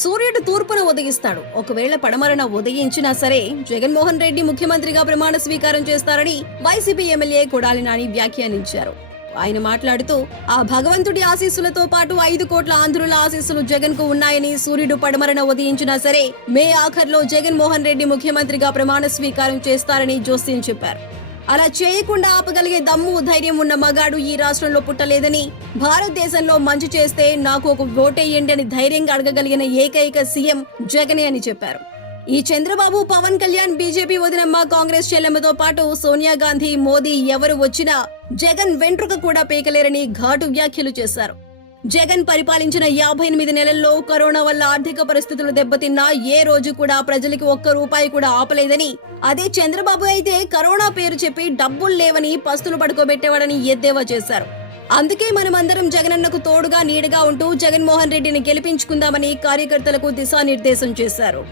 సూర్యుడు తూర్పున ఉదయిస్తాడు. ఒకవేళ పడమరన ఉదయించినా సరే జగన్మోహన్ రెడ్డి ముఖ్యమంత్రిగా ప్రమాణ స్వీకారం చేస్తారని వైసీపీ ఎమ్మెల్యే కొడాలి నాని వ్యాఖ్యానించారు. ఆయన మాట్లాడుతూ ఆ భగవంతుడి ఆశీస్సులతో పాటు 5 కోట్ల ఆంధ్రుల ఆశీస్సులు జగన్ కు ఉన్నాయని, సూర్యుడు పడమరన ఉదయించినా సరే మే ఆఖర్లో జగన్మోహన్ రెడ్డి ముఖ్యమంత్రిగా ప్రమాణ స్వీకారం చేస్తారని జోస్యం చెప్పారు. అలా చేయకుండా ఆపగలిగే దమ్ము, ధైర్యం ఉన్న మగాడు ఈ రాష్ట్రంలో పుట్టలేదని, భారతదేశంలో మంచి చేస్తే నాకు ఒక ఓటేయండి అని ధైర్యంగా అడగగలిగిన ఏకైక సీఎం జగనే అని చెప్పారు. ఈ చంద్రబాబు, పవన్ కళ్యాణ్, బీజేపీ వదినమ్మ, కాంగ్రెస్ చెల్లెమ్మతో పాటు సోనియా గాంధీ, మోదీ ఎవరు వచ్చినా జగన్ వెంట్రుక కూడా పీకలేరని ఘాటు వ్యాఖ్యలు చేశారు. జగన్ పరిపాలించిన 58 నెలల్లో కరోనా వల్ల ఆర్థిక పరిస్థితులు దెబ్బతిన్నా ఏ రోజు కూడా ప్రజలకి ఒక్క రూపాయి కూడా ఆపలేదని, అదే చంద్రబాబు అయితే కరోనా పేరు చెప్పి డబ్బులు లేవని పస్తులు పడుకోబెట్టేవాడని ఎద్దేవా చేశారు. అందుకే మనమందరం జగనన్నకు తోడుగా, నీడగా ఉంటూ జగన్మోహన్ రెడ్డిని గెలిపించుకుందామని కార్యకర్తలకు దిశానిర్దేశం చేశారు.